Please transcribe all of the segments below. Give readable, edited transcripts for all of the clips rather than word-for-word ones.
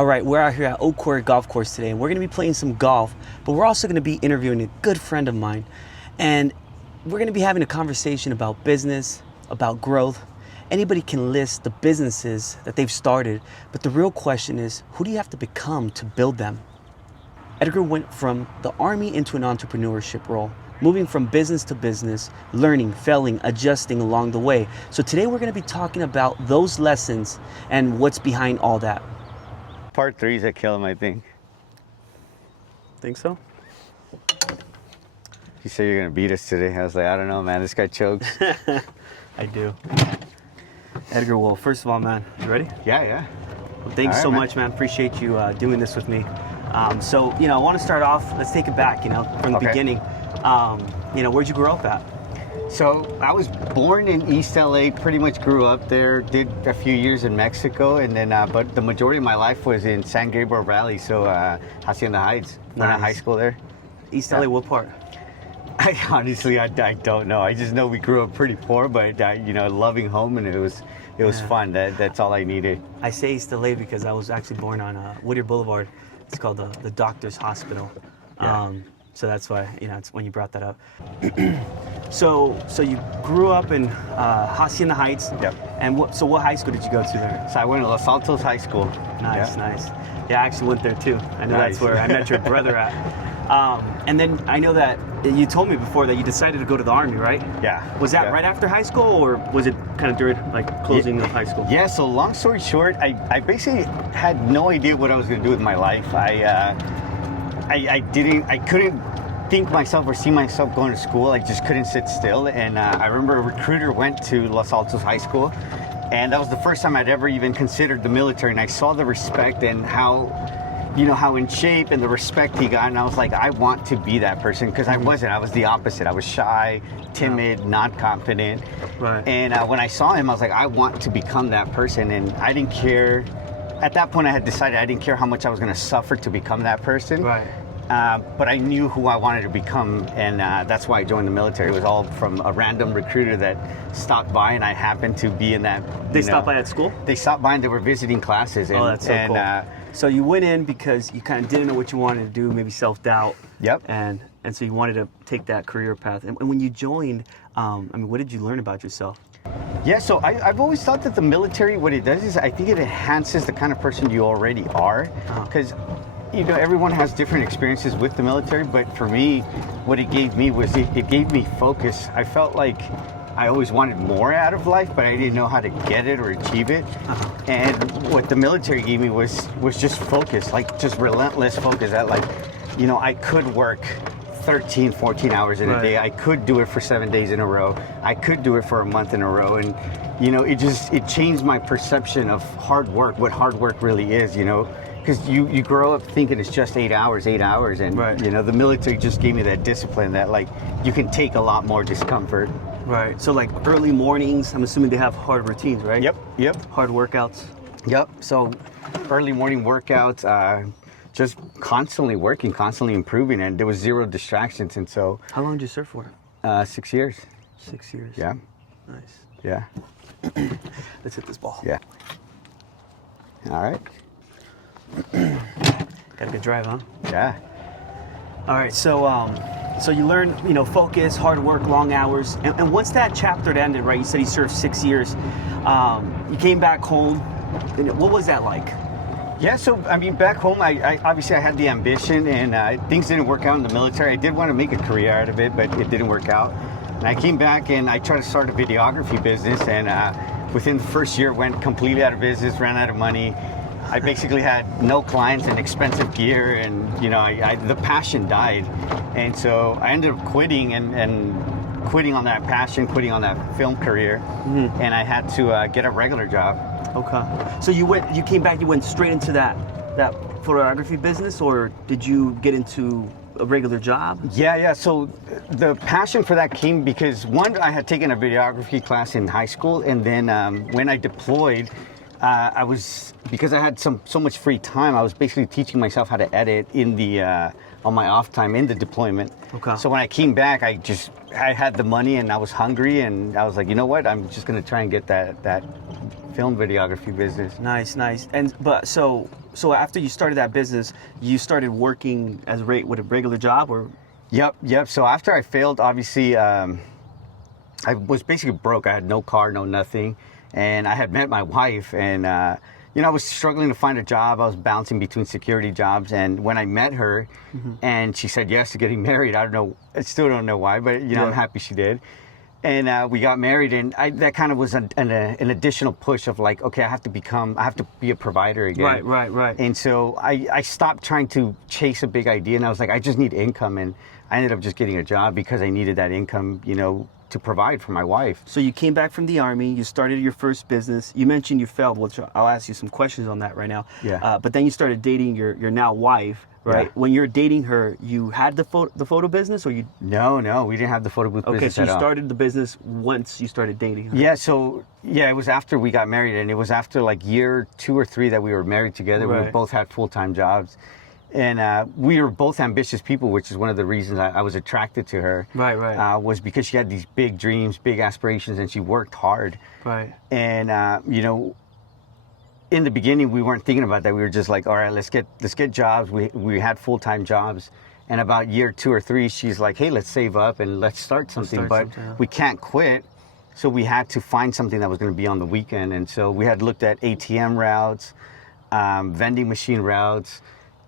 All right, we're out here at Oak Quarry Golf Course today, and we're going to be playing some golf, but we're also going to be interviewing a good friend of mine, and we're going to be having a conversation about business, about growth. Anybody can list the businesses that they've started, but the real question is, who do you have to become to build them? Edgar went from the Army into an entrepreneurship role, moving from business to business, learning, failing, adjusting along the way. So today we're going to be talking about those lessons and what's behind all that. Part 3 is that kill him, I think. Think so? You said you're gonna beat us today. I was like, I don't know, man. This guy chokes. I do. Edgar, well, first of all, man, you ready? Yeah. Well, thanks so much, man. Appreciate you doing this with me. So, I want to start off, let's take it back, from the beginning. Where'd you grow up at? So I was born in East LA, pretty much grew up there, did a few years in Mexico, and then, but the majority of my life was in San Gabriel Valley, so Hacienda Heights. Went to high school there. East LA, what part? I honestly, I don't know. I just know we grew up pretty poor, but loving home, and it was fun. That's all I needed. I say East LA because I was actually born on Whittier Boulevard. It's called the Doctor's Hospital. Yeah. So that's why, it's when you brought that up. So you grew up in Hacienda Heights. Yep. And what high school did you go to there? So I went to Los Altos High School. Nice. Yeah, I actually went there too. I know Nice. That's where I met your brother at. And then I know that you told me before that you decided to go to the Army, right? Yeah. Was that Yeah. right after high school, or was it kind of during closing of high school? Yeah, so long story short, I basically had no idea what I was going to do with my life. I couldn't think myself or see myself going to school. I just couldn't sit still. And I remember a recruiter went to Los Altos High School, and that was the first time I'd ever even considered the military. And I saw the respect and how in shape and the respect he got. And I was like, I want to be that person, because I wasn't. I was the opposite. I was shy, timid, not confident. Right. And when I saw him, I was like, I want to become that person. And I didn't care. At that point, I had decided I didn't care how much I was going to suffer to become that person. Right. But I knew who I wanted to become, and that's why I joined the military. It was all from a random recruiter that stopped by, and I happened to be in that. They stopped by at school? They stopped by and they were visiting classes. And, that's so cool. So you went in because you kind of didn't know what you wanted to do, maybe self-doubt. Yep. And so you wanted to take that career path. And when you joined, what did you learn about yourself? Yeah, so I've always thought that the military, what it does is I think it enhances the kind of person you already are. Because everyone has different experiences with the military, but for me, what it gave me was it gave me focus. I felt like I always wanted more out of life, but I didn't know how to get it or achieve it. And what the military gave me was just focus, like just relentless focus. That I could work 13, 14 hours in a day. I could do it for 7 days in a row. I could do it for a month in a row. And, it changed my perception of hard work, what hard work really is, Because you grow up thinking it's just 8 hours, and the military just gave me that discipline that you can take a lot more discomfort. Right. So early mornings, I'm assuming they have hard routines, right? Yep. Hard workouts. Yep. So early morning workouts, just constantly working, constantly improving, and there was zero distractions. And so. How long did you serve for? 6 years. 6 years. Yeah. Nice. Yeah. Let's hit this ball. Yeah. All right. Got a good drive, huh? Yeah. All right, so you learned, focus, hard work, long hours, and once that chapter ended, right? You said you served 6 years. You came back home. What was that like? Yeah, so back home, I obviously I had the ambition, and things didn't work out in the military. I did want to make a career out of it, but it didn't work out. And I came back and I tried to start a videography business, and within the first year, went completely out of business, ran out of money. I basically had no clients and expensive gear, and the passion died, and so I ended up quitting and quitting on that passion, quitting on that film career, and I had to get a regular job. Okay. So you came back, you went straight into that photography business, or did you get into a regular job? Yeah. So the passion for that came because one, I had taken a videography class in high school, and then when I deployed. Because I had so much free time, I was basically teaching myself how to edit on my off time in the deployment. Okay. So when I came back, I had the money and I was hungry, and I was like, you know what? I'm just gonna try and get that film videography business. Nice. And so So after you started that business, you started working as with a regular job, or? Yep. So after I failed, obviously, I was basically broke. I had no car, no nothing. And I had met my wife, and, I was struggling to find a job. I was bouncing between security jobs. And when I met her and she said yes to getting married, I still don't know why, but, I'm happy she did. And we got married, and that kind of was an additional push of like, okay, I have to be a provider again. Right. And so I stopped trying to chase a big idea, and I was like, I just need income. And I ended up just getting a job because I needed that income, to provide for my wife. So you came back from the Army, you started your first business. You mentioned you failed, which I'll ask you some questions on that right now. Yeah. But then you started dating your now wife, right? Yeah. When you're dating her, you had the photo business, or you? No, we didn't have the photo booth business. Okay, so you at all. started the business once you started dating her. Yeah, it was after we got married, and it was after like year 2 or 3 that we were married together. Right. We both had full-time jobs. And we were both ambitious people, which is one of the reasons I was attracted to her. Right. Was because she had these big dreams, big aspirations, and she worked hard. Right. And in the beginning, we weren't thinking about that. We were just like, all right, let's get jobs. We had full-time jobs. And about year 2 or 3, she's like, hey, let's save up and let's start something. We can't quit. So we had to find something that was going to be on the weekend. And so we had looked at ATM routes, vending machine routes.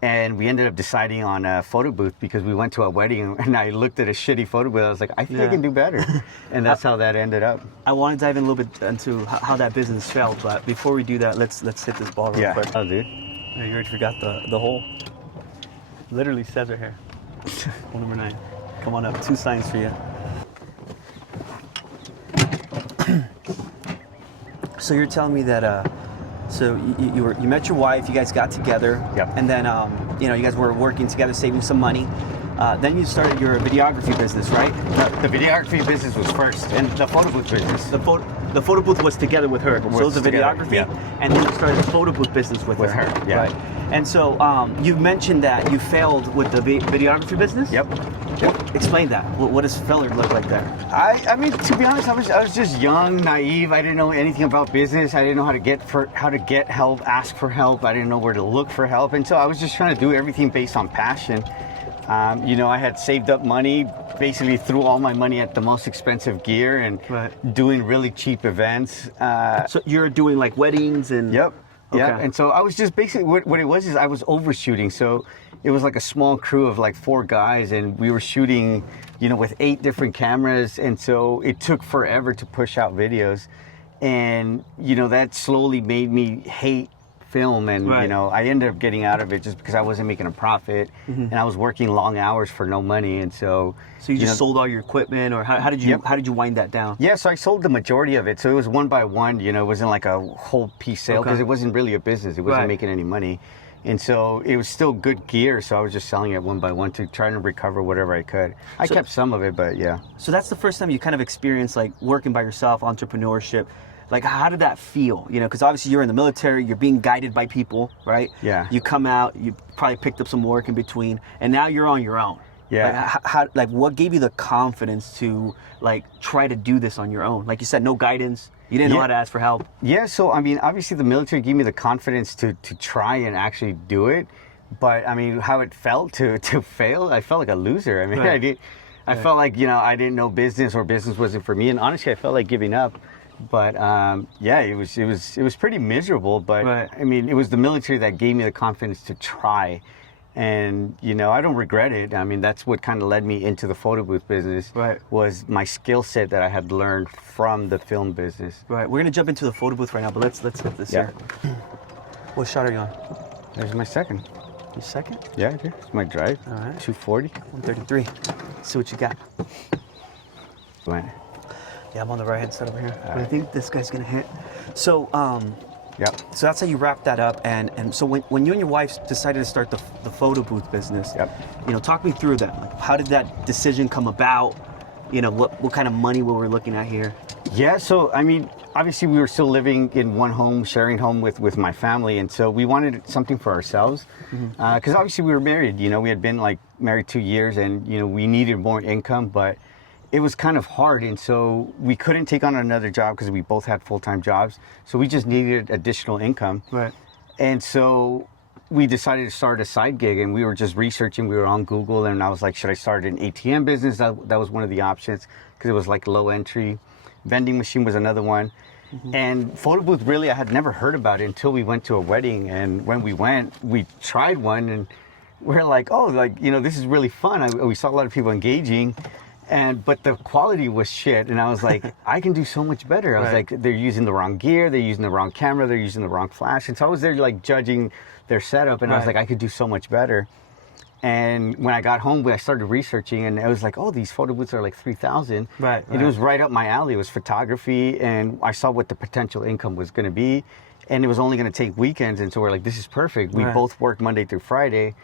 And we ended up deciding on a photo booth because we went to a wedding, and I looked at a shitty photo booth. I was like, I think I can do better. And that's how that ended up. I want to dive in a little bit into how that business failed, but before we do that, let's hit this ball real quick. Oh, dude. You already forgot the hole. Literally says right here. Hole number 9. Come on up. 2 signs for you. So you're telling me that so you met your wife, you guys got together, Yep. and then you guys were working together, saving some money. Then you started your videography business, right? The videography business was first, and the photo booth business. The photo booth was together with her. So it was the videography, and then you started the photo booth business with her. Yeah. Right. And so you mentioned that you failed with the videography business. Yep. Explain that. What does failure look like there? I mean, to be honest, I was just young, naive. I didn't know anything about business. I didn't know how to get help, ask for help. I didn't know where to look for help, and so I was just trying to do everything based on passion. I had saved up money, basically threw all my money at the most expensive gear and doing really cheap events. So you're doing like weddings and. Yep. Okay. Yeah, and so I was just basically, what it was is I was overshooting. So it was like a small crew of like 4 guys, and we were shooting, with 8 different cameras. And so it took forever to push out videos. And, that slowly made me hate film. And, I ended up getting out of it just because I wasn't making a profit. And I was working long hours for no money. And so... So you just sold all your equipment, or how did you wind that down? Yeah, so I sold the majority of it. So it was one by one, it wasn't like a whole piece sale because it wasn't really a business. It wasn't making any money. And so it was still good gear. So I was just selling it one by one to try to recover whatever I could. I kept some of it, but yeah. So that's the first time you kind of experienced like working by yourself, entrepreneurship. Like, how did that feel? Because obviously you're in the military, you're being guided by people, right? Yeah. You come out, you probably picked up some work in between, and now you're on your own. Yeah. Like, what gave you the confidence to like try to do this on your own? Like you said, no guidance. You didn't know how to ask for help. Yeah. So I mean, obviously the military gave me the confidence to try and actually do it. But I mean, how it felt to fail, I felt like a loser. I mean, I felt like I didn't know business, or business wasn't for me. And honestly, I felt like giving up. But it was pretty miserable. But I mean, it was the military that gave me the confidence to try. And, I don't regret it. I mean, that's what kind of led me into the photo booth business, was my skill set that I had learned from the film business. Right. We're going to jump into the photo booth right now, but let's hit this here. What shot are you on? There's my second. Your second? Yeah, dude. It's my drive. All right. 240. 133. Let's see what you got. Right. Yeah, I'm on the right-hand side over here. I think this guy's going to hit. So, So that's how you wrap that up, and so when you and your wife decided to start the photo booth business, talk me through that. Like, how did that decision come about? What kind of money were we looking at here? Yeah, so I mean, obviously we were still living in one home, sharing home with my family, and so we wanted something for ourselves, because obviously we were married. We had been like married 2 years, and we needed more income, but it was kind of hard, and so we couldn't take on another job because we both had full-time jobs. So we just needed additional income. Right. And so we decided to start a side gig, and we were just researching. We were on Google, and I was like, should I start an ATM business? That was one of the options because it was like low entry. Vending machine was another one. And photo booth, really, I had never heard about it until we went to a wedding. And when we went, we tried one, and we're like, oh, like, you know, this is really fun. We saw a lot of people engaging, but the quality was shit. And I was like, I can do so much better. I was like, they're using the wrong gear, they're using the wrong camera, they're using the wrong flash. And so I was there like judging their setup, and I was like, I could do so much better. And when I got home, I started researching, and I was like, oh, these photo booths are like $3,000. Right. And it was right up my alley. It was photography, and I saw what the potential income was going to be. And it was only going to take weekends. And so we're like, this is perfect. We both worked Monday through Friday.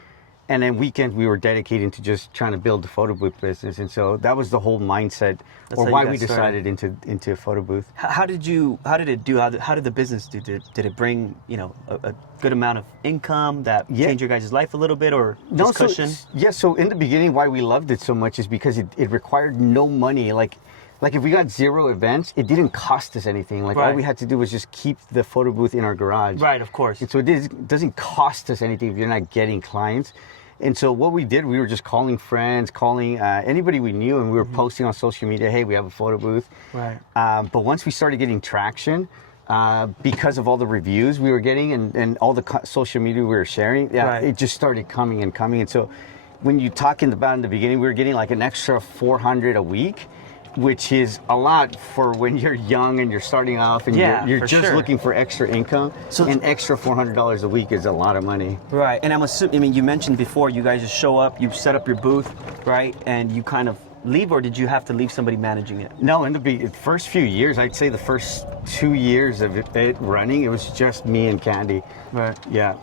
And then weekends, we were dedicating to just trying to build the photo booth business. And so that was the whole mindset, or why we decided into a photo booth. How did it do? How did the business do? Did it bring, you know, a good amount of income that changed your guys' life a little bit, or just cushion? So in the beginning, why we loved it so much is because it required no money. Like if we got 0 events, it didn't cost us anything. Like all we had to do was just keep the photo booth in our garage. Right, of course. And so it doesn't cost us anything if you're not getting clients. And so what we did, we were just calling friends, calling anybody we knew, and we were posting on social media, hey, we have a photo booth. Right. But once we started getting traction, because of all the reviews we were getting and all the social media we were sharing, it just started coming and coming. And so when you talking about in the beginning, we were getting like an extra $400 a week, which is a lot for when you're young and you're starting off and you're just looking for extra income. So an extra $400 a week is a lot of money. Right, and I'm assuming, I mean, you mentioned before, you guys just show up, you set up your booth, right, and you kind of leave, or did you have to leave somebody managing it? No, in the first few years, I'd say the first 2 years of it running, it was just me and Candy. Right. Yeah.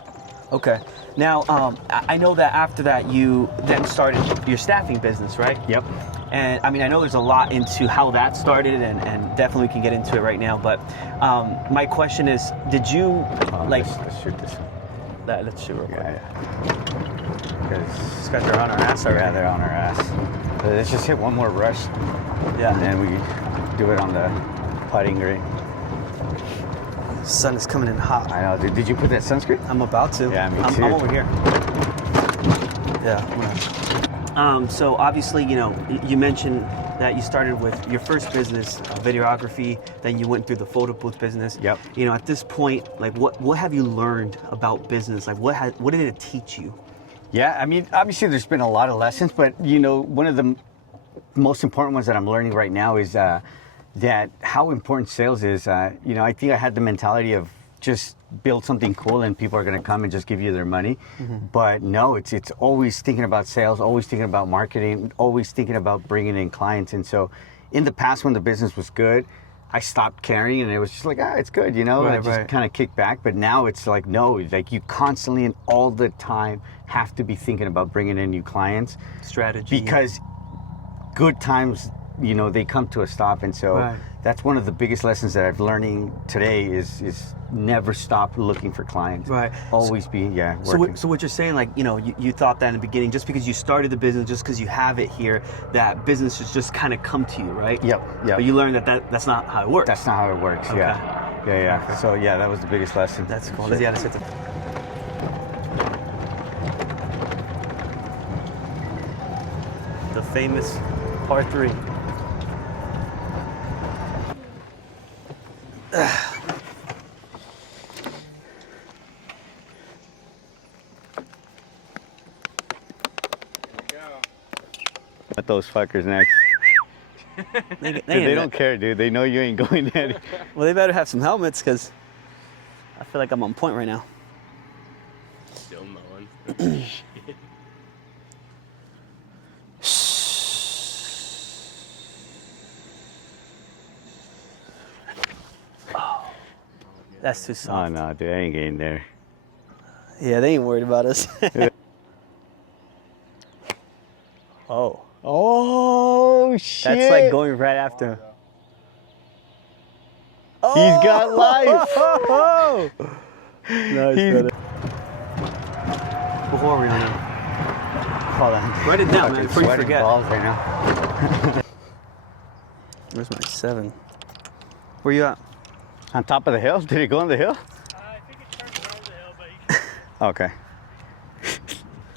Okay. Now, I know that after that, you then started your staffing business, right? Yep. And I mean, I know there's a lot into how that started, and definitely we can get into it right now. But my question is, did you let's shoot this. Let's shoot real quick. Because these guys are on our ass already. Yeah, they're on our ass. So let's just hit one more rush. Yeah. And then we do it on the putting green. The sun is coming in hot. I know. Did you put that sunscreen? I'm about to. Yeah, me too. I'm over here. Yeah. So obviously, you know, you mentioned that you started with your first business, videography, then you went through the photo booth business. Yep. You know, at this point, like, what have you learned about business? Like, what did it teach you? Yeah, I mean, obviously there's been a lot of lessons, but, you know, one of the most important ones that I'm learning right now is that how important sales is. You know, I think I had the mentality of just build something cool and people are going to come and just give you their money. But no, it's always thinking about sales, always thinking about marketing, always thinking about bringing in clients. And so in the past, when the business was good, I stopped caring and it was just like, it's good, you know, I just kind of kicked back. But now it's like, no, like you constantly and all the time have to be thinking about bringing in new clients. Strategy. Because good times, you know, they come to a stop. And so that's one of the biggest lessons that I'm learning today is never stop looking for clients. Right. Always be, working. So what you're saying, like, you know, you thought that in the beginning, just because you started the business, just because you have it here, that business should just kind of come to you, right? Yep. But you learned that's not how it works. That's not how it works, Okay. Yeah. Okay. So that was the biggest lesson. That's cool. Yeah, that's it. The famous par 3. Let those fuckers next. They don't care, dude. They know you ain't going there. Well, they better have some helmets, because I feel like I'm on point right now. Still mowing. Oh, that's too Oh soft. no, dude, I ain't getting there. Yeah, they ain't worried about us. Oh shit! That's like going right after. He's got life. Oh! Nice, before we run out. Hold on. Write it down, man, before you Sweating forget. balls right now. Where's my 7? Where you at? On top of the hill? Did it go on the hill? I think it turned around the hill, but Okay.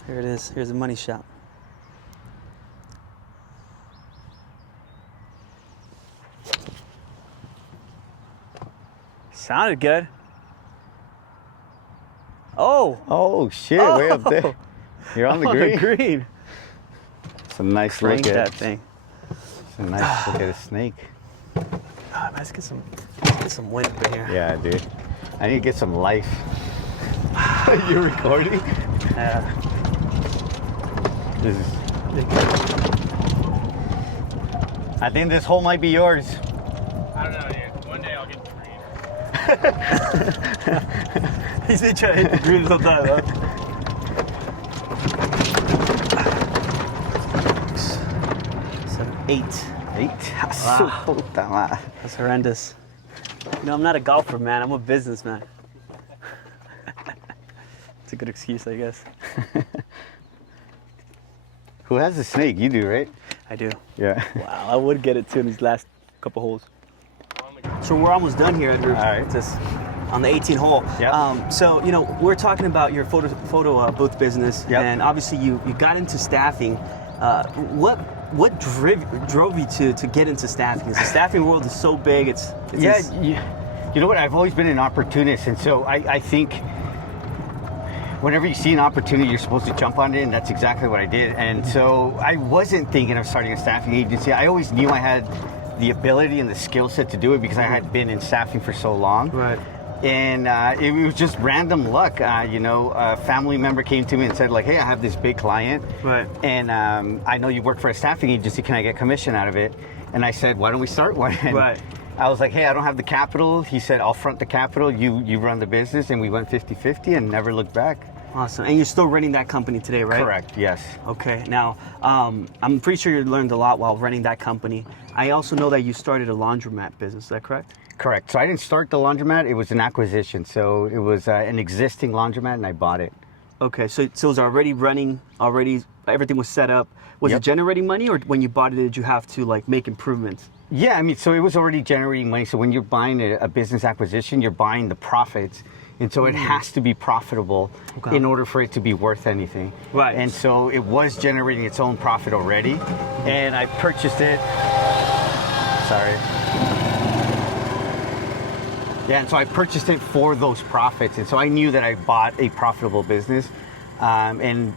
Here it is. Here's the money shot. Sounded good. Oh. Oh shit! Way up there. You're on the green. It's a nice Crank look at that thing. It's a nice look at a snake. Oh, let's get some wind up in here. Yeah, dude. I need to get some life. You're recording? Yeah. This is. I think this hole might be yours. I don't know, dude. One day I'll get green. He's been trying to hit the green the whole time, huh? So 8. 8? Wow. Puta madre. That's horrendous. You know, I'm not a golfer, man. I'm a businessman. It's a good excuse, I guess. Who has the snake? You do, right? I do. Yeah. Wow, I would get it too in these last couple holes. So we're almost done here, Edgar. All right. Just on the 18 hole. Yep. So, you know, we're talking about your photo booth business, Yep. and obviously you got into staffing. What drove you to get into staffing? Because the staffing world is so big. It's You know what? I've always been an opportunist, and so I think whenever you see an opportunity, you're supposed to jump on it, and that's exactly what I did. And so I wasn't thinking of starting a staffing agency. I always knew I had the ability and the skill set to do it because I had been in staffing for so long. Right. And it was just random luck. A family member came to me and said, like, hey, I have this big client. Right. And I know you work for a staffing agency. Can I get commission out of it? And I said, why don't we start one? And Right. I was like, hey, I don't have the capital. He said, I'll front the capital. You run the business. And we went 50-50 and never looked back. Awesome. And you're still running that company today, right? Correct, yes. Okay. Now, I'm pretty sure you learned a lot while running that company. I also know that you started a laundromat business. Is that correct? Correct. So I didn't start the laundromat. It was an acquisition. So it was an existing laundromat and I bought it. Okay. So it was already running, everything was set up. Was Yep. it generating money, or when you bought it, did you have to like make improvements? Yeah, I mean, so it was already generating money. So when you're buying a business acquisition, you're buying the profits. And so it has to be profitable in order for it to be worth anything. Right. And so it was generating its own profit already. And I purchased it. Sorry. Yeah, and so I purchased it for those profits. And so I knew that I bought a profitable business. And,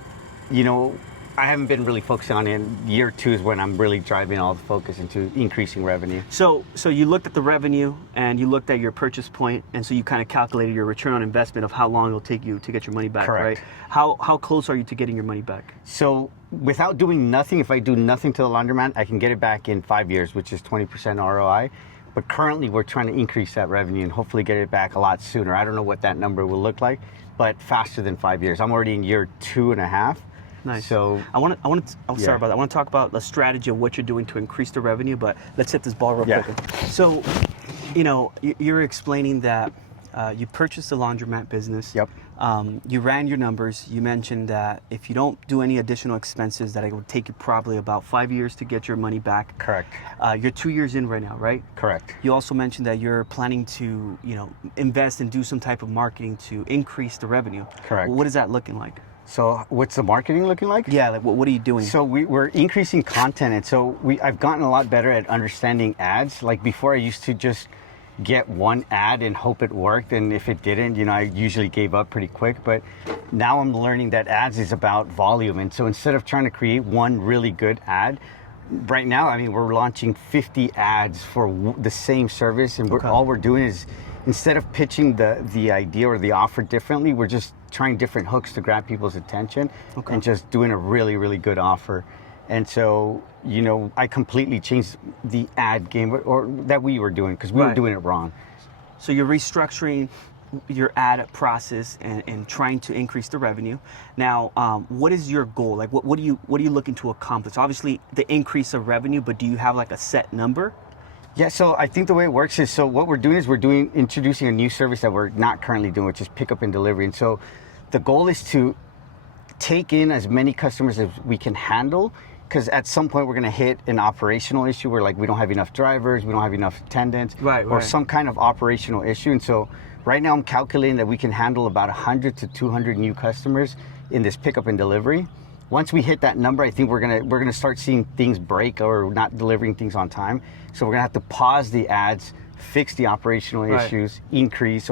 you know, I haven't been really focusing on it. Year 2 is when I'm really driving all the focus into increasing revenue. So you looked at the revenue and you looked at your purchase point, and so you kind of calculated your return on investment of how long it'll take you to get your money back, Correct. right? How close are you to getting your money back? So without doing nothing, if I do nothing to the laundromat, I can get it back in 5 years, which is 20% ROI. But currently we're trying to increase that revenue and hopefully get it back a lot sooner. I don't know what that number will look like, but faster than 5 years. I'm already in year 2.5. Nice. So I'm sorry Yeah. about that. I want to talk about the strategy of what you're doing to increase the revenue, but let's hit this ball real Yeah. quick. So, you know, you're explaining that you purchased a laundromat business. Yep. You ran your numbers. You mentioned that if you don't do any additional expenses, that it would take you probably about 5 years to get your money back. correct, You're 2 years in right now, right? correct. You also mentioned that you're planning to, you know, invest and do some type of marketing to increase the revenue. Correct. What is that looking like? So what's the marketing looking like? Yeah, like what are you doing? So we're increasing content, and so I've gotten a lot better at understanding ads. Like before, I used to just get one ad and hope it worked, and if it didn't, you know, I usually gave up pretty quick. But now I'm learning that ads is about volume, and so instead of trying to create one really good ad, right now, I mean, we're launching 50 ads for the same service, and all we're doing is, instead of pitching the idea or the offer differently, we're just trying different hooks to grab people's attention and just doing a really, really good offer. And so, you know, I completely changed the ad game or that we were doing because we were doing it wrong. So you're restructuring your ad process and trying to increase the revenue. Now, what is your goal? Like, what are you looking to accomplish? Obviously, the increase of revenue, but do you have like a set number? Yeah, so I think the way it works is, so what we're doing is introducing a new service that we're not currently doing, which is pickup and delivery. And so the goal is to take in as many customers as we can handle, because at some point we're going to hit an operational issue where like we don't have enough drivers, we don't have enough attendants, or some kind of operational issue. And so right now I'm calculating that we can handle about 100 to 200 new customers in this pickup and delivery. Once we hit that number, I think we're gonna start seeing things break or not delivering things on time. So we're gonna have to pause the ads, fix the operational issues, increase,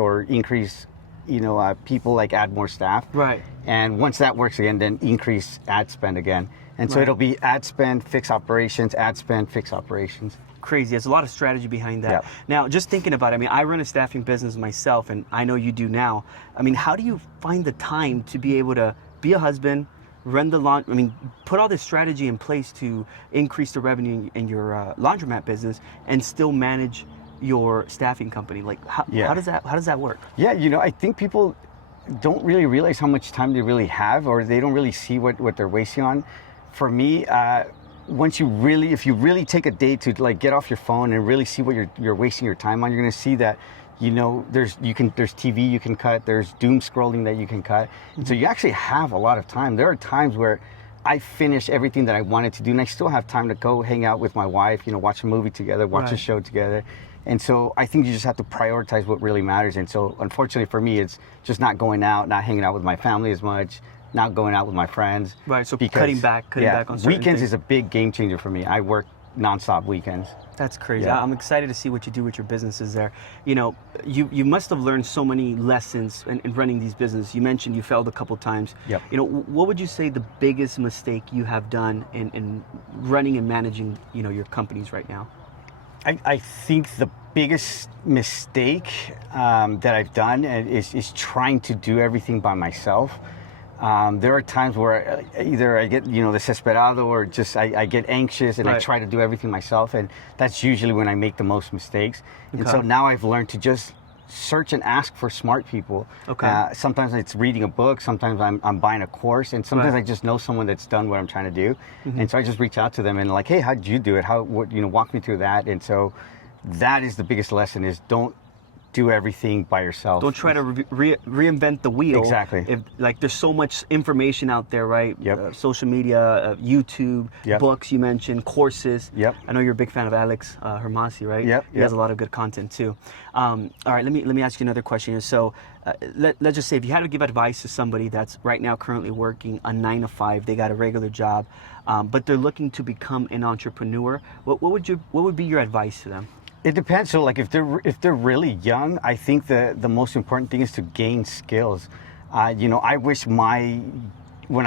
people, like add more staff. Right. And once that works again, then increase ad spend again. And so it'll be ad spend, fix operations, ad spend, fix operations. Crazy. There's a lot of strategy behind that. Yep. Now, just thinking about it, I mean, I run a staffing business myself, and I know you do now. I mean, how do you find the time to be able to be a husband, run the laundry, I mean, put all this strategy in place to increase the revenue in your laundromat business and still manage your staffing company? Like, how does that work? Yeah, I think people don't really realize how much time they really have, or they don't really see what they're wasting on. For me, if you really take a day to like get off your phone and really see what you're wasting your time on, you're going to see that there's TV you can cut, there's doom scrolling that you can cut. And so you actually have a lot of time. There are times where I finish everything that I wanted to do, and I still have time to go hang out with my wife, watch a movie together, watch a show together. And so I think you just have to prioritize what really matters. And so unfortunately for me, it's just not going out, not hanging out with my family as much, not going out with my friends. Right, so cutting back on certain weekends things. is a big game changer for me. I work nonstop weekends. That's crazy. Yeah. I'm excited to see what you do with your businesses there. You must have learned so many lessons in running these businesses. You mentioned you failed a couple times. Yep. What would you say the biggest mistake you have done in running and managing, your companies right now? I think the biggest mistake that I've done is trying to do everything by myself. There are times where either I get, desesperado, or just I get anxious and I try to do everything myself, and that's usually when I make the most mistakes. And so now I've learned to just search and ask for smart people. Okay. Sometimes it's reading a book, sometimes I'm buying a course, and sometimes I just know someone that's done what I'm trying to do. And so I just reach out to them and like, hey, how did you do it? Walk me through that. And so that is the biggest lesson: is don't do everything by yourself. Don't try to reinvent the wheel. Exactly. There's so much information out there, right? Yep. Social media, YouTube, Yep. books you mentioned, courses. Yep. I know you're a big fan of Alex Hermasi, right? Yep. He has a lot of good content too. All right, let me ask you another question here. So let's just say if you had to give advice to somebody that's right now currently working a 9-to-5, they got a regular job, but they're looking to become an entrepreneur, what would be your advice to them? It depends. So, like, if they're really young, I think the most important thing is to gain skills. I wish when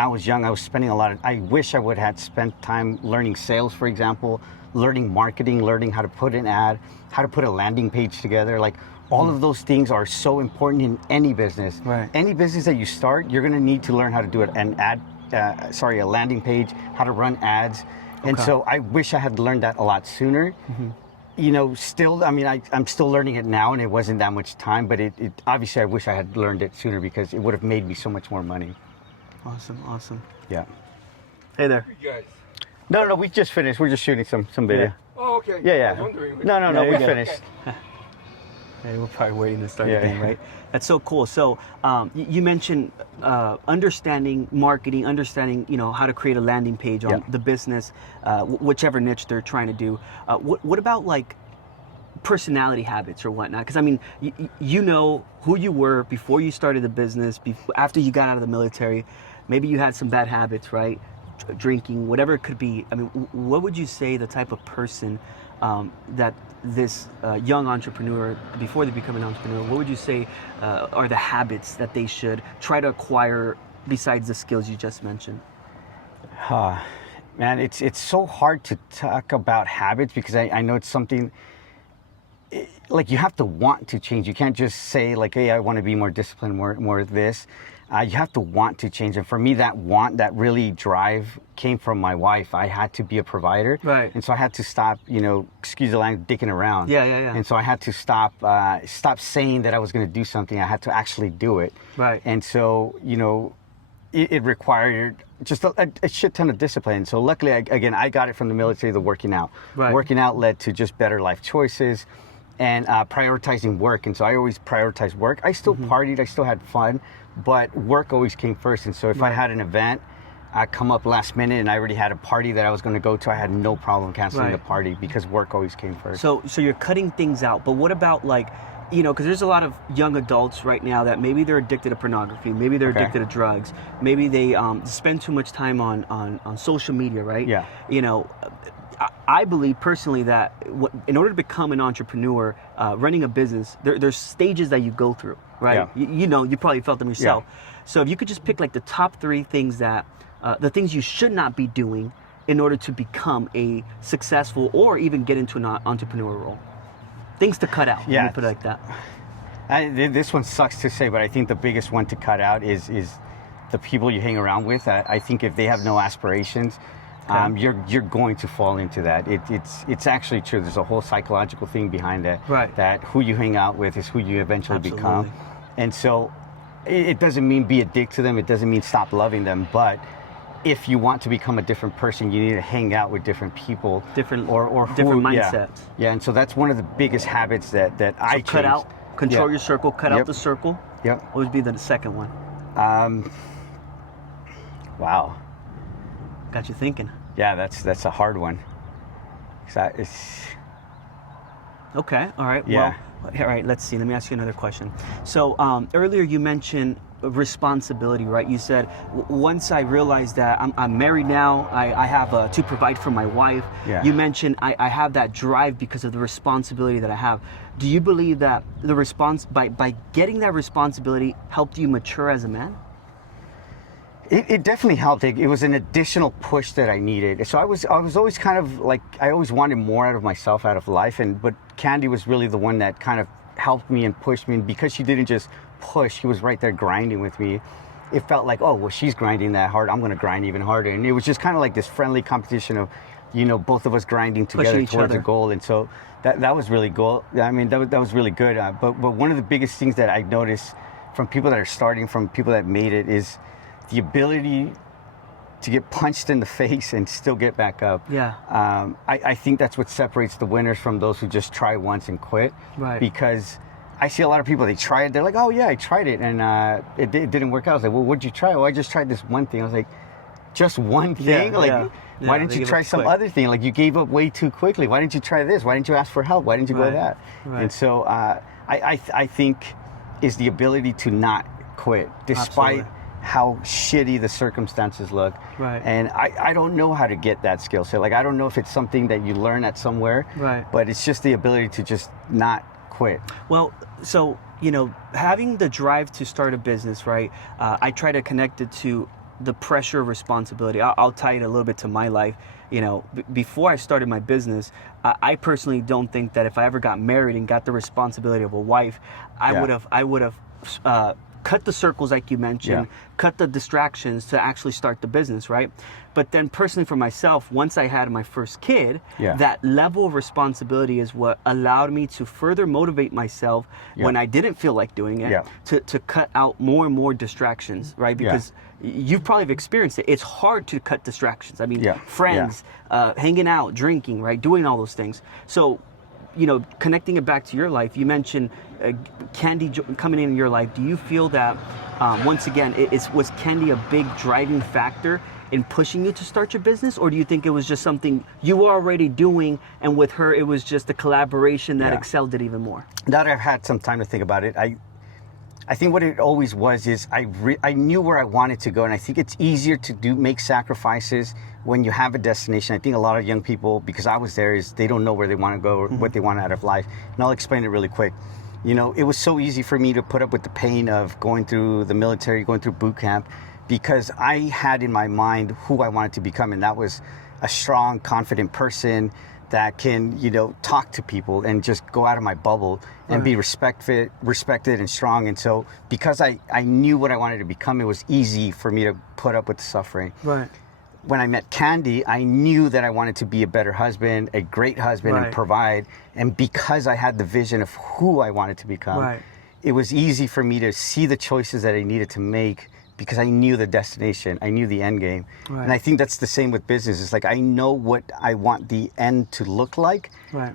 I was young, I was spending I wish I would have spent time learning sales, for example, learning marketing, learning how to put an ad, how to put a landing page together. Like, all of those things are so important in any business. Right. Any business that you start, you're going to need to learn how to do a landing page, how to run ads. And so I wish I had learned that a lot sooner. Still, I'm still learning it now, and it wasn't that much time, but it obviously I wish I had learned it sooner, because it would have made me so much more money. Awesome. Yeah. Hey there. You guys. No, we just finished. We're just shooting some video. Yeah. Oh, okay. Yeah. I was wondering. No, we you're good. finished. Hey, we're probably waiting to start Yeah. the game, right? That's so cool. So you mentioned understanding marketing, understanding how to create a landing page on the business, whichever niche they're trying to do. What about like personality habits or whatnot? Because I mean, you know who you were before you started the business, after you got out of the military. Maybe you had some bad habits, right? Drinking, whatever it could be. I mean, what would you say the type of person that this young entrepreneur, before they become an entrepreneur, what would you say are the habits that they should try to acquire besides the skills you just mentioned? Man, it's so hard to talk about habits, because I know it's something like you have to want to change. You can't just say like, hey, I want to be more disciplined, more of this. You have to want to change. And for me, that really drive came from my wife. I had to be a provider. Right. And so I had to stop, excuse the language, dicking around. Yeah. And so I had to stop saying that I was going to do something. I had to actually do it. Right. And so, it required just a shit ton of discipline. So luckily, I got it from the military, the working out. Right. Working out led to just better life choices and prioritizing work. And so I always prioritized work. I still partied, I still had fun, but work always came first. And so if I had an event come up last minute and I already had a party that I was going to go to, I had no problem canceling the party, because work always came first. So you're cutting things out, but what about like you know, because there's a lot of young adults right now that maybe they're addicted to pornography, maybe they're addicted to drugs, maybe they spend too much time on social media, right? Yeah. You know, I believe personally that in order to become an entrepreneur, running a business, there's stages that you go through, right? Yeah. You know, you probably felt them yourself. Yeah. So if you could just pick like the top 3 things that, the things you should not be doing in order to become a successful or even get into an entrepreneur role. Things to cut out. Yeah. Let me put it like that. This one sucks to say, but I think the biggest one to cut out is the people you hang around with. I think if they have no aspirations, you're going to fall into that. It's actually true. There's a whole psychological thing behind that. Right. That who you hang out with is who you eventually Absolutely. become. And so it doesn't mean be a dick to them. It doesn't mean stop loving them. But if you want to become a different person, you need to hang out with different people, Different mindsets. mindsets. Yeah, and so that's one of the biggest habits that I So cut changed. out, control your circle, cut out Yep. the circle. Yep. What would be the second one? Wow. Got you thinking. Yeah, that's a hard one. Okay, all right. Yeah. Well, all right, let's see. Let me ask you another question. So earlier you mentioned responsibility, right? You said, once I realized that I'm married now, I have to provide for my wife. Yeah. You mentioned I have that drive because of the responsibility that I have. Do you believe that the by getting that responsibility helped you mature as a man? It definitely helped. It was an additional push that I needed. So I was always kind of like, I always wanted more out of myself, out of life. But Candy was really the one that kind of helped me and pushed me. And because she didn't just push, she was right there grinding with me. It felt like, oh, well, she's grinding that hard, I'm going to grind even harder. And it was just kind of like this friendly competition of, you know, both of us grinding together towards a goal. And so that was really cool. I mean, that was really good. But one of the biggest things that I noticed from people that are starting, from people that made it, is the ability to get punched in the face and still get back up. Yeah. I think that's what separates the winners from those who just try once and quit. Right. Because I see a lot of people, they try it, they're like, oh yeah, I tried it, and it didn't work out. I was like, well, what'd you try? Oh, I just tried this one thing. I was like, just one thing? Why didn't you try some other thing? Like, you gave up way too quickly. Why didn't you try this? Why didn't you ask for help? Why didn't you go to that? Right. And so I think is the ability to not quit, despite Absolutely. how shitty the circumstances look. Right. And I don't know how to get that skill set. Like, I don't know if it's something that you learn at somewhere. Right. But it's just the ability to just not quit. Well, so, you know, having the drive to start a business, right? I try to connect it to the pressure of responsibility. I'll tie it a little bit to my life. You know, before I started my business, I personally don't think that if I ever got married and got the responsibility of a wife, I would have cut the circles like you mentioned, cut the distractions to actually start the business, right? But then personally for myself, once I had my first kid, that level of responsibility is what allowed me to further motivate myself when I didn't feel like doing it, to cut out more and more distractions, right? Because you've probably experienced it. It's hard to cut distractions. I mean, friends, hanging out, drinking, right? Doing all those things. So, you know, connecting it back to your life, you mentioned Candy coming in your life. Do you feel that, once again, was Candy a big driving factor in pushing you to start your business? Or do you think it was just something you were already doing, and with her, it was just a collaboration that excelled it even more? Now that I've had some time to think about it, I think what it always was is I knew where I wanted to go, and I think it's easier to make sacrifices when you have a destination. I think a lot of young people, because I was there, is they don't know where they want to go or what they want out of life. And I'll explain it really quick. You know, it was so easy for me to put up with the pain of going through the military, going through boot camp, because I had in my mind who I wanted to become, and that was a strong, confident person that can, you know, talk to people and just go out of my bubble and be respected and strong. And so because I knew what I wanted to become, it was easy for me to put up with the suffering. Right. When I met Candy, I knew that I wanted to be a better husband, a great husband, and provide. And because I had the vision of who I wanted to become, it was easy for me to see the choices that I needed to make, because I knew the destination, I knew the end game. Right. And I think that's the same with business. It's like, I know what I want the end to look like. Right.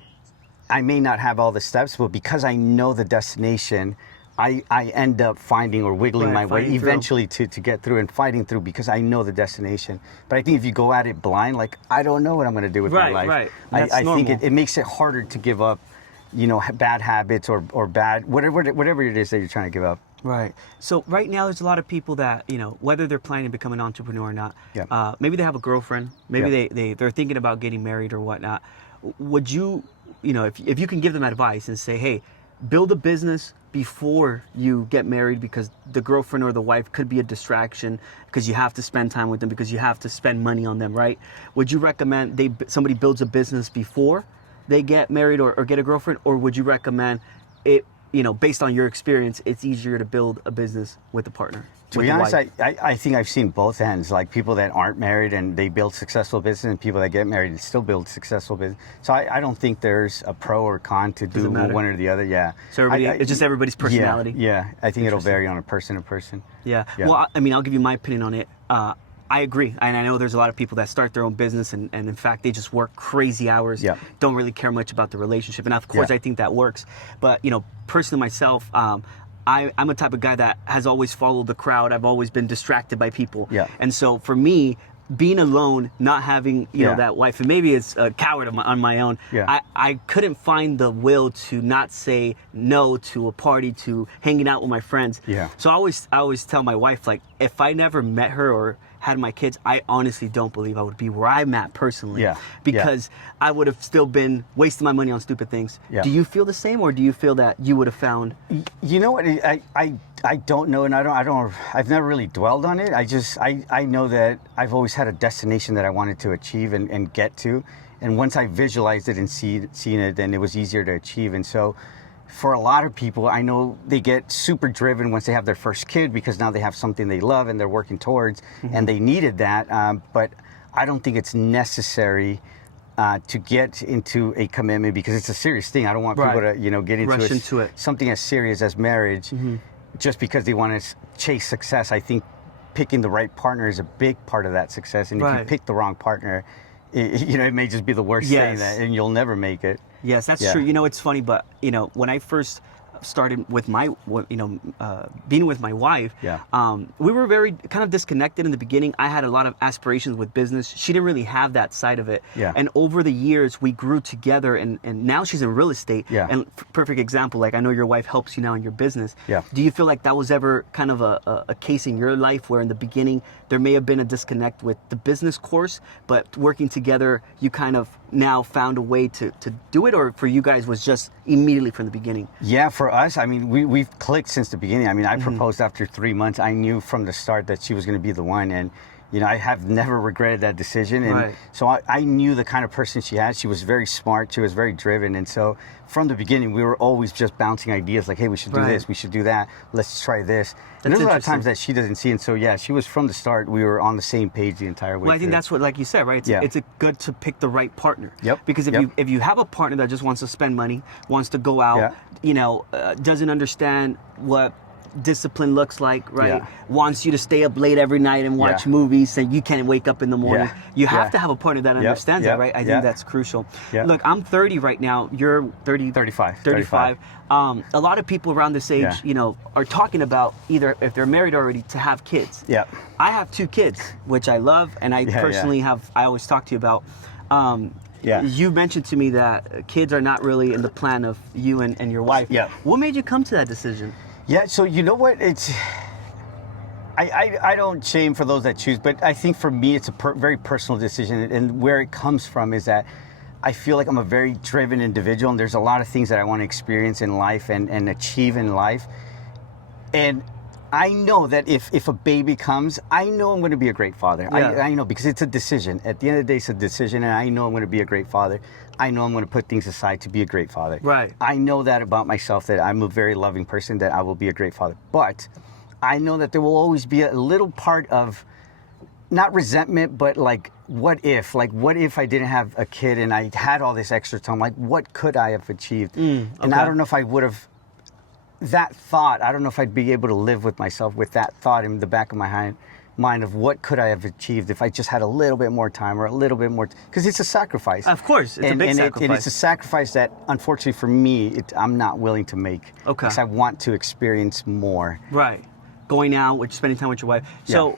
I may not have all the steps, but because I know the destination, I end up finding or wiggling my way eventually to get through and fighting through, because I know the destination. But I think if you go at it blind, like, I don't know what I'm going to do with my life. Right. I think it makes it harder to give up, bad habits or bad whatever it is that you're trying to give up. Right. So right now, there's a lot of people that, whether they're planning to become an entrepreneur or not, maybe they have a girlfriend, maybe they're thinking about getting married or whatnot. Would you, if you can give them advice and say, hey, build a business before you get married, because the girlfriend or the wife could be a distraction, because you have to spend time with them, because you have to spend money on them, right? Would you recommend somebody builds a business before they get married or get a girlfriend, or would you recommend it, based on your experience, it's easier to build a business with a partner? To be honest, I think I've seen both ends, like people that aren't married and they build successful business, and people that get married and still build successful business. So I don't think there's a pro or con to do one or the other. Yeah. So it's just everybody's personality. Yeah. I think it'll vary on a person to person. Yeah. Well, I'll give you my opinion on it. I agree. And I know there's a lot of people that start their own business and in fact, they just work crazy hours, don't really care much about the relationship. And of course, I think that works. But, personally myself, I'm a type of guy that has always followed the crowd. I've always been distracted by people. Yeah. And so for me, being alone, not having that wife, and maybe it's a coward on my own, I couldn't find the will to not say no to a party, to hanging out with my friends. Yeah. So I always tell my wife, like, if I never met her or had my kids, I honestly don't believe I would be where I'm at personally. Yeah. Because I would have still been wasting my money on stupid things. Yeah. Do you feel the same, or do you feel that you would have found? You know what? I don't know, and I've never really dwelled on it. I know that I've always had a destination that I wanted to achieve and get to, and once I visualized it and seen it, then it was easier to achieve. And so, for a lot of people, I know they get super driven once they have their first kid, because now they have something they love and they're working towards, and they needed that. But I don't think it's necessary to get into a commitment, because it's a serious thing. I don't want people to get into something as serious as marriage just because they want to chase success. I think picking the right partner is a big part of that success, and if you pick the wrong partner, it may just be the worst thing, and you'll never make it. Yes, that's true. It's funny, but when I first started with my, being with my wife, we were very kind of disconnected in the beginning. I had a lot of aspirations with business. She didn't really have that side of it. Yeah. And over the years, we grew together, and now she's in real estate. Yeah. And perfect example, like I know your wife helps you now in your business. Yeah. Do you feel like that was ever kind of a case in your life where in the beginning there may have been a disconnect with the business course, but working together, you kind of now found a way to do it, or for you guys was just immediately from the beginning? Yeah, for us, I mean, we've clicked since the beginning. I mean, I proposed after 3 months. I knew from the start that she was going to be the one, and I have never regretted that decision. And so I knew the kind of person she had. She was very smart. She was very driven. And so from the beginning, we were always just bouncing ideas like, hey, we should do this. We should do that. Let's try this. And there's a lot of times that she doesn't see. And so, she was from the start. We were on the same page the entire way. Well, I think that's what, like you said, right? It's good to pick the right partner. Yep. Because if you have a partner that just wants to spend money, wants to go out, doesn't understand what discipline looks like, right? Wants you to stay up late every night and watch movies, so you can't wake up in the morning. You have to have a partner that understands that, right? I think that's crucial. Look, I'm 30 right now. You're 30? 35. 35. A lot of people around this age, are talking about either, if they're married already, to have kids. Yeah. I have 2 kids, which I love, and I personally I always talk to you about. You mentioned to me that kids are not really in the plan of you and your wife. Yeah. What made you come to that decision? Yeah, so you know what? I don't shame for those that choose, but I think for me it's a very personal decision, and where it comes from is that I feel like I'm a very driven individual, and there's a lot of things that I want to experience in life and achieve in life. And I know that if a baby comes, I know I'm going to be a great father. I know, because it's a decision. At the end of the day, it's a decision, and I know I'm going to be a great father. I know I'm going to put things aside to be a great father. Right. I know that about myself, that I'm a very loving person, that I will be a great father. But I know that there will always be a little part of, not resentment, but like, what if? Like, what if I didn't have a kid and I had all this extra time? Like, what could I have achieved? And I don't know if I would have, that thought, I don't know if I'd be able to live with myself with that thought in the back of my mind of what could I have achieved if I just had a little bit more time, or a little bit more, because it's a sacrifice. Of course, it's a big sacrifice. And it's a sacrifice that, unfortunately for me, I'm not willing to make. Okay. Because I want to experience more. Right. Going out, spending time with your wife. So,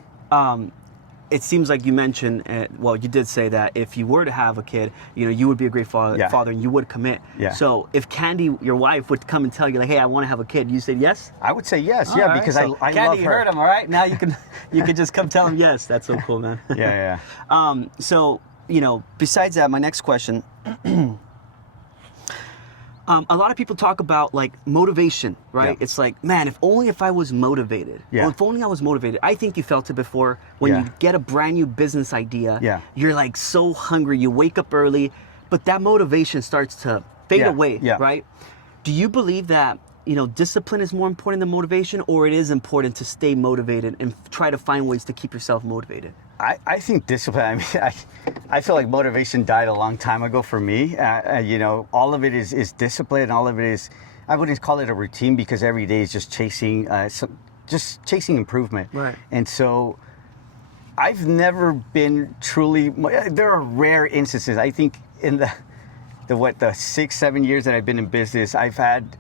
it seems like you mentioned, well, you did say that if you were to have a kid, you would be a great father and you would commit. Yeah. So if Candy, your wife, would come and tell you like, hey, I want to have a kid, you said yes? I would say yes, All right. because So, I Candy, love her. you heard him, all right? Now you can just come tell him yes. That's so cool, man. Yeah. So, besides that, my next question, a lot of people talk about like motivation, right? Yeah. It's like, man, if I was motivated. Yeah. Well, if only I was motivated. I think you felt it before when Yeah. you get a brand new business idea. Yeah. You're like so hungry. You wake up early, but that motivation starts to fade away, Yeah. right? Do you believe that discipline is more important than motivation, or it is important to stay motivated and try to find ways to keep yourself motivated? I think discipline, I feel like motivation died a long time ago for me. All of it is discipline. All of it is, I wouldn't call it a routine because every day is just chasing improvement. Right. And so I've never been truly, there are rare instances. I think in the 6-7 years that I've been in business, I've had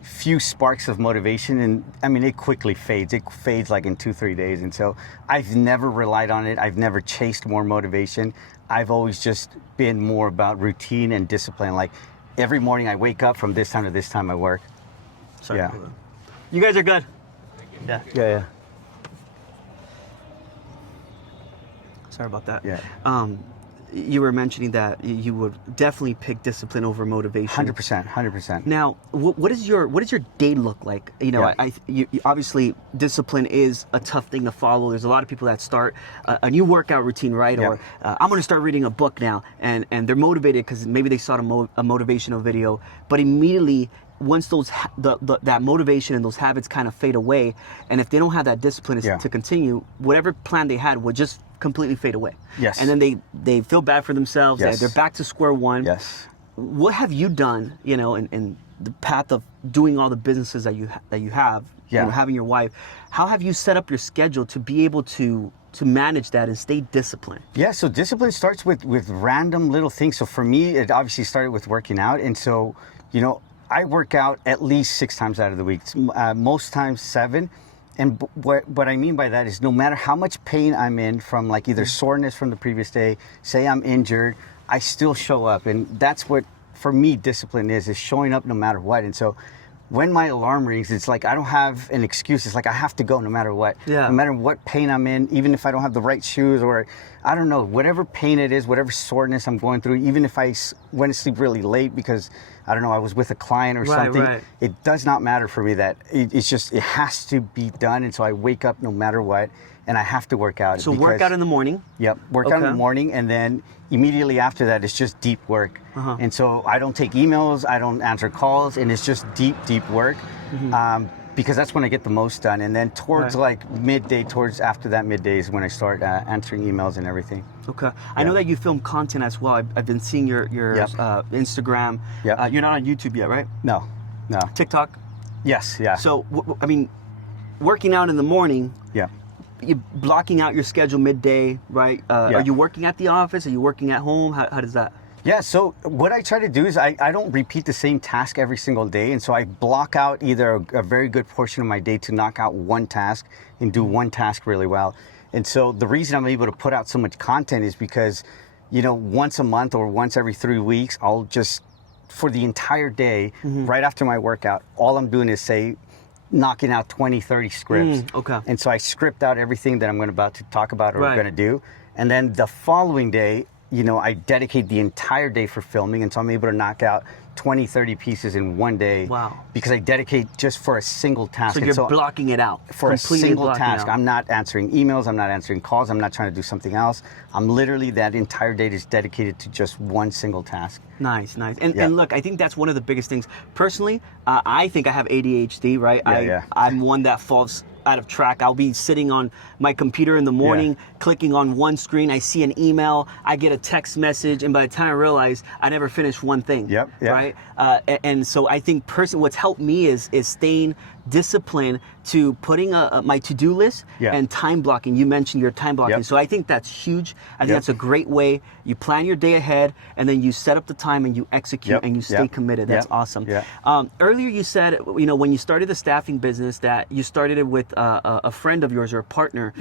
few sparks of motivation, and it quickly fades. It fades like in 2-3 days. And so I've never relied on it. I've never chased more motivation. I've always just been more about routine and discipline. Like every morning I wake up, from this time to this time I work. Sorry. Yeah. You guys are good. Yeah. Sorry about that. Yeah. You were mentioning that you would definitely pick discipline over motivation. 100%. Now, what does your day look like? Yeah. You obviously discipline is a tough thing to follow. There's a lot of people that start a new workout routine, right? Yeah. Or I'm going to start reading a book now, and they're motivated because maybe they saw a motivational video, but immediately once that motivation and those habits kind of fade away, and if they don't have that discipline to continue, whatever plan they had would just completely fade away. Yes. And then they feel bad for themselves. Yes. They're back to square one. Yes. What have you done, in the path of doing all the businesses that you have, having your wife? How have you set up your schedule to be able to manage that and stay disciplined? Yeah, so discipline starts with random little things. So for me, it obviously started with working out. And so, I work out at least 6 times out of the week, most times 7. And what I mean by that is no matter how much pain I'm in from like either soreness from the previous day, say I'm injured, I still show up. And that's what, for me, discipline is showing up no matter what. And so when my alarm rings, it's like I don't have an excuse. It's like I have to go no matter what. Yeah. No matter what pain I'm in, even if I don't have the right shoes or I don't know, whatever pain it is, whatever soreness I'm going through, even if I went to sleep really late because, I don't know, I was with a client or something, right. It does not matter for me that it has to be done. And so I wake up no matter what, and I have to work out. So work out in the morning? Yep, work out in the morning, and then immediately after that, it's just deep work. And so I don't take emails, I don't answer calls, and it's just deep work. Because that's when I get the most done. And then towards like midday, after that midday is when I start answering emails and everything. Okay. I know that you film content as well. I've been seeing your Instagram. Yep. You're not on YouTube yet, right? No. TikTok? Yes, yeah. So, working out in the morning, Yeah. you're blocking out your schedule midday, right? Are you working at the office? Are you working at home? How does that? Yeah, so what I try to do is I don't repeat the same task every single day. And so I block out either a very good portion of my day to knock out one task and do one task really well. And so the reason I'm able to put out so much content is because, once a month or once every 3 weeks, I'll just, for the entire day, right after my workout, all I'm doing is knocking out 20, 30 scripts. Okay. And so I script out everything that I'm about to talk about or going to do. And then the following day, I dedicate the entire day for filming, and so I'm able to knock out 20, 30 pieces in one day. Wow. Because I dedicate just for a single task. So you're blocking it out. For a single task. Out. I'm not answering emails, I'm not answering calls, I'm not trying to do something else. I'm literally, that entire day is dedicated to just one single task. Nice. And look, I think that's one of the biggest things. Personally, I think I have ADHD, right? I'm one that falls out of track. I'll be sitting on my computer in the morning, clicking on one screen. I see an email, I get a text message, and by the time I realize, I never finished one thing. Right? And so I think what's helped me is staying disciplined to putting my to-do list and time blocking. You mentioned your time blocking. So I think that's huge. I think that's a great way. You plan your day ahead, and then you set up the time and you execute and you stay committed. That's awesome. Earlier you said, when you started the staffing business, that you started it with a friend of yours or a partner.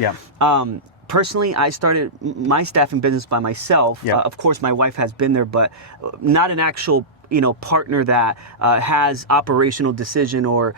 personally, I started my staffing business by myself. Yeah. Of course, my wife has been there, but not an actual partner that has operational decision or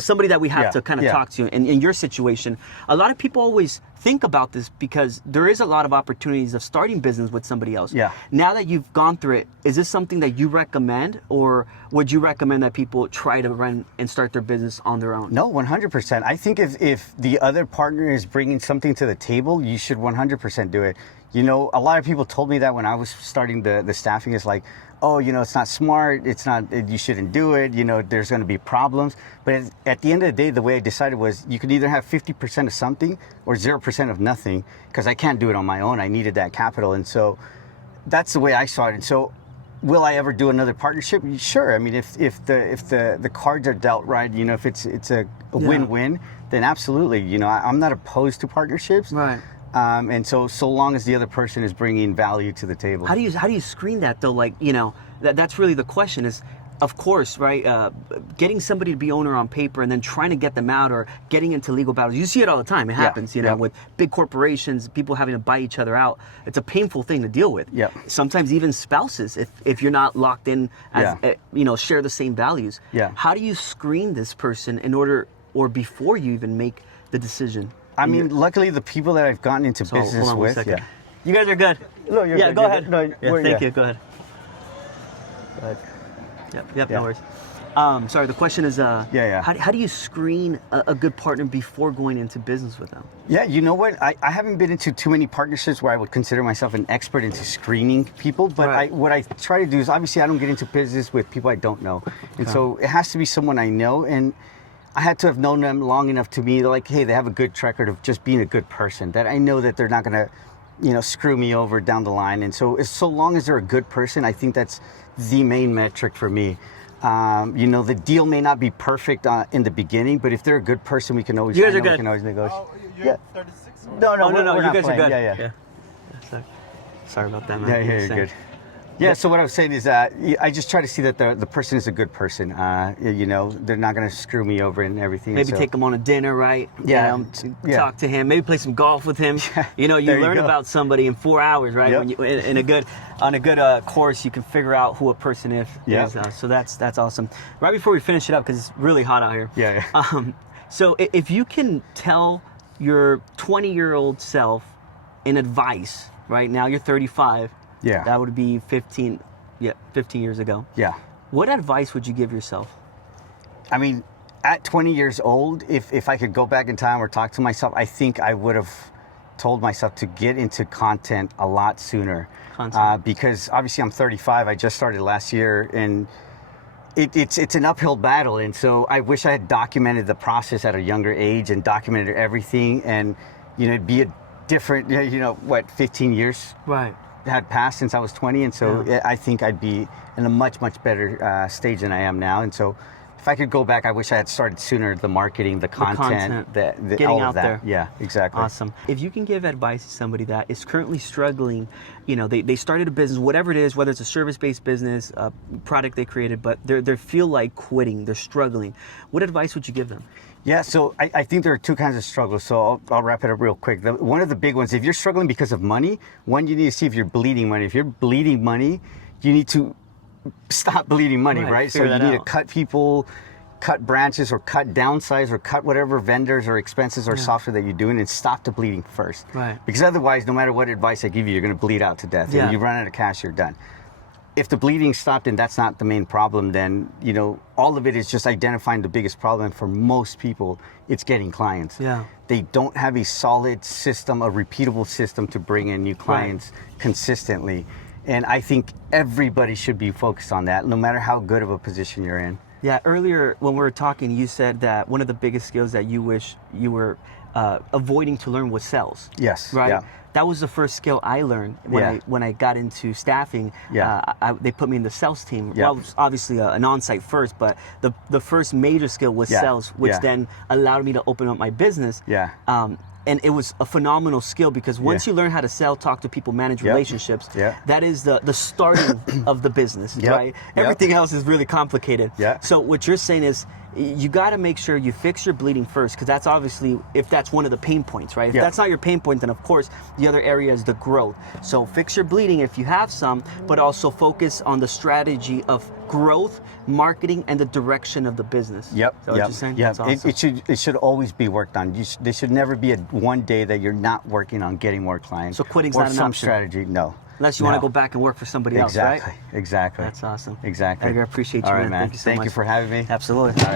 somebody that we have to kind of talk to. And in your situation, a lot of people always think about this because there is a lot of opportunities of starting business with somebody else. Yeah. Now that you've gone through it, is this something that you recommend, or would you recommend that people try to run and start their business on their own? No, 100%. I think if the other partner is bringing something to the table, you should 100% do it. A lot of people told me that when I was starting the staffing, is like, oh, it's not smart, you shouldn't do it, there's going to be problems. But at the end of the day, the way I decided was you could either have 50% of something or 0% of nothing, because I can't do it on my own. I needed that capital. And so that's the way I saw it. And so will I ever do another partnership? Sure. I mean, if the cards are dealt right, if it's a win-win, then absolutely. I'm not opposed to partnerships. Right. And so long as the other person is bringing value to the table. How do you screen that though? Like, that's really the question is, of course, right? Getting somebody to be owner on paper and then trying to get them out, or getting into legal battles. You see it all the time. It happens, with big corporations, people having to buy each other out. It's a painful thing to deal with. Yeah. Sometimes even spouses, if you're not locked in, as share the same values. Yeah. How do you screen this person in order, or before you even make the decision? I mean, luckily the people that I've gotten into business with, You guys are good. No, you're good. Go ahead. No, thank you. Go ahead. Yep. No worries. Sorry, the question is, how do you screen a good partner before going into business with them? Yeah, you know what? I haven't been into too many partnerships where I would consider myself an expert into screening people, but what I try to do is, obviously I don't get into business with people I don't know. And so it has to be someone I know, and I had to have known them long enough to be like, hey, they have a good track record of just being a good person, that I know that they're not going to, screw me over down the line. And so long as they're a good person, I think that's the main metric for me. The deal may not be perfect in the beginning, but if they're a good person, we can always, you guys are good. We can always negotiate. Oh, you're 36? No, you not guys playing. are good. Yeah. Sorry about that, man. Yeah, you're good. Yeah, so what I was saying is that I just try to see that the person is a good person. They're not going to screw me over and everything. Maybe take him on a dinner, right? Yeah. Talk to him. Maybe play some golf with him. You learn about somebody in 4 hours, right? Yep. When you, on a good course, you can figure out who a person is. Yeah. So that's awesome. Right before we finish it up, because it's really hot out here. Yeah. So if you can tell your 20-year-old self an advice, right now you're 35. Yeah. That would be 15 years ago. Yeah. What advice would you give yourself? I mean, at 20 years old, if I could go back in time or talk to myself, I think I would have told myself to get into content a lot sooner. Because obviously I'm 35. I just started last year, and it's an uphill battle. And so I wish I had documented the process at a younger age and documented everything, and it'd be a different, 15 years had passed since I was 20, and so I think I'd be in a much better stage than I am now. And so if I could go back, I wish I had started sooner. The marketing, the content, getting all out of that. there. Yeah, exactly. Awesome. If you can give advice to somebody that is currently struggling, they started a business, whatever it is, whether it's a service-based business, a product they created, but they feel like quitting, they're struggling. What advice would you give them? Yeah, so I think there are two kinds of struggles, so I'll wrap it up real quick. One of the big ones, if you're struggling because of money, you need to see if you're bleeding money. If you're bleeding money, you need to stop bleeding money, right? So you need to cut people, cut branches, or cut downsize, or cut whatever vendors or expenses or software that you're doing, and stop the bleeding first. Right. Because otherwise, no matter what advice I give you, you're going to bleed out to death. And you run out of cash, you're done. If the bleeding stopped and that's not the main problem, then all of it is just identifying the biggest problem. For most people, it's getting clients. Yeah. They don't have a solid system, a repeatable system to bring in new clients consistently. And I think everybody should be focused on that, no matter how good of a position you're in. Yeah, earlier when we were talking, you said that one of the biggest skills that you wish you were avoiding to learn was sales. Yes. Right? Yeah. That was the first skill I learned when I got into staffing. They put me in the sales team. Yeah. Well, it was obviously an on-site first, but the first major skill was sales, which then allowed me to open up my business. Yeah. and it was a phenomenal skill because once Yeah. you learn how to sell, talk to people, manage Yep. relationships, Yeah. that is the starting of the business, Yep. right? Yep. Everything else is really complicated. Yeah. So what you're saying is you got to make sure you fix your bleeding first, because that's obviously, if that's one of the pain points, right? If Yeah. that's not your pain point, then of course the other area is the growth. So fix your bleeding if you have some, but also focus on the strategy of growth, marketing, and the direction of the business. Yep. Is that what Yep. you're saying? Yep. That's awesome. It should always be worked on. There should never be one day that you're not working on getting more clients. So quitting's or not an some option. strategy. No. Unless you want to go back and work for somebody else, Exactly. right? Exactly. That's awesome. Exactly. Edgar, I appreciate you, All right, man. man. Thank you so much. Thank you for having me. Absolutely. All right.